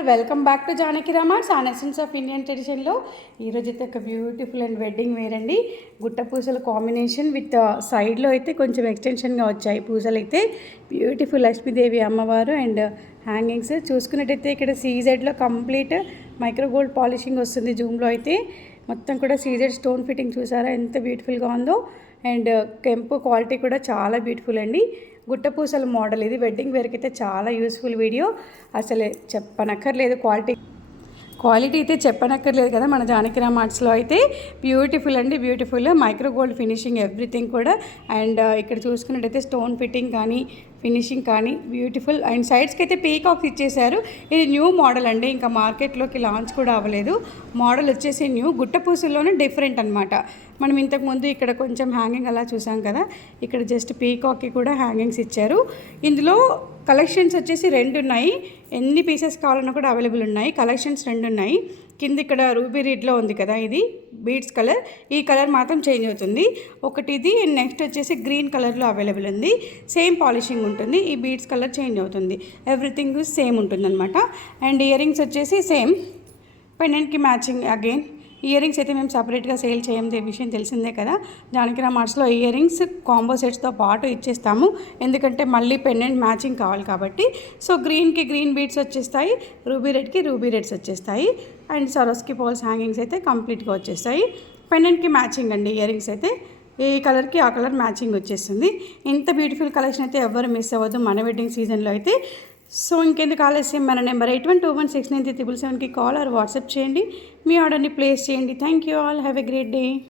All welcome back to Janaki Ramas and essence of Indian ట్రెడిషన్లో ఈరోజు అయితే ఒక బ్యూటిఫుల్ అండ్ వెడ్డింగ్ వేర్ అండి. గుట్ట పూసల కాంబినేషన్ విత్ సైడ్లో అయితే కొంచెం ఎక్స్టెన్షన్గా వచ్చాయి పూసలు అయితే. బ్యూటిఫుల్ లక్ష్మీదేవి అమ్మవారు అండ్ హ్యాంగింగ్స్ చూసుకున్నట్టయితే ఇక్కడ సీజెడ్లో కంప్లీట్ మైక్రో గోల్డ్ పాలిషింగ్ వస్తుంది. జూమ్లో అయితే మొత్తం కూడా సీజెడ్ స్టోన్ ఫిట్టింగ్ చూసారా ఎంత బ్యూటిఫుల్గా ఉందో. అండ్ కెంపు క్వాలిటీ కూడా చాలా బ్యూటిఫుల్ అండి. గుట్టపూసల మోడల్ ఇది. వెడ్డింగ్ వేర్కి అయితే చాలా యూస్ఫుల్ వీడియో, అసలు చెప్పనక్కర్లేదు. క్వాలిటీ అయితే చెప్పనక్కర్లేదు కదా. మన జానకిరామ్ ఆర్ట్స్లో అయితే బ్యూటిఫుల్ అండి, beautiful micro gold finishing everything కూడా. అండ్ ఇక్కడ చూసుకున్నట్టయితే స్టోన్ ఫిట్టింగ్ కానీ ఫినిషింగ్ కానీ బ్యూటిఫుల్. అండ్ సైడ్స్కి అయితే పీకాక్స్ ఇచ్చేసారు. ఇది న్యూ మోడల్ అండి, ఇంకా మార్కెట్లోకి లాంచ్ కూడా అవ్వలేదు. మోడల్ వచ్చేసి న్యూ గుట్టపూసల్లోనే డిఫరెంట్ అనమాట. మనం ఇంతకుముందు ఇక్కడ కొంచెం హ్యాంగింగ్ అలా చూసాం కదా, ఇక్కడ జస్ట్ పీకాక్కి కూడా హ్యాంగింగ్స్ ఇచ్చారు. ఇందులో కలెక్షన్స్ వచ్చేసి 2 ఉన్నాయి. ఎన్ని పీసెస్ కావాలన్నా కూడా అవైలబుల్ ఉన్నాయి. కలెక్షన్స్ 2 ఉన్నాయి. కింద ఇక్కడ రూబీ రెడ్లో ఉంది కదా, ఇది బీడ్స్ కలర్. ఈ కలర్ మాత్రం చేంజ్ అవుతుంది. ఒకటి ఇది, నెక్స్ట్ వచ్చేసి గ్రీన్ కలర్లో అవైలబుల్ ఉంది. సేమ్ పాలిషింగ్ ఉంటుంది. ఈ బీడ్స్ కలర్ చేంజ్ అవుతుంది. ఎవ్రీథింగ్ సేమ్ ఉంటుందన్నమాట. అండ్ ఇయర్ రింగ్స్ వచ్చేసి సేమ్ పెండెంట్కి మ్యాచింగ్. అగైన్ ఇయర్ రింగ్స్ అయితే మేము సపరేట్గా సేల్ చేయం, విషయం తెలిసిందే కదా. జానకిరామ్ ఆర్ట్స్లో ఇయర్ రింగ్స్ కాంబో సెట్స్తో పాటు ఇచ్చేస్తాము, ఎందుకంటే మళ్ళీ పెండెంట్ మ్యాచింగ్ కావాలి కాబట్టి. సో గ్రీన్కి గ్రీన్ బీడ్స్ వచ్చేస్తాయి, రూబీ రెడ్కి రూబీ రెడ్స్ వచ్చేస్తాయి. అండ్ సరోస్కి పోల్స్ హ్యాంగింగ్స్ అయితే కంప్లీట్గా వచ్చేస్తాయి. పెండెంట్కి మ్యాచింగ్ అండి ఇయర్ రింగ్స్ అయితే. ఈ కలర్కి ఆ కలర్ మ్యాచింగ్ వచ్చేస్తుంది. ఇంత బ్యూటిఫుల్ కలెక్షన్ అయితే ఎవరు మిస్ అవ్వద్దు మన వెడ్డింగ్ సీజన్లో అయితే. సో ఇంకెందుకు ఆలస్యం, మన నెంబర్ 81216937కి కాల్ ఆర్ వాట్సాప్ చేయండి. మీ ఆర్డర్ని ప్లేస్ చేయండి. Thank you all, have a great day.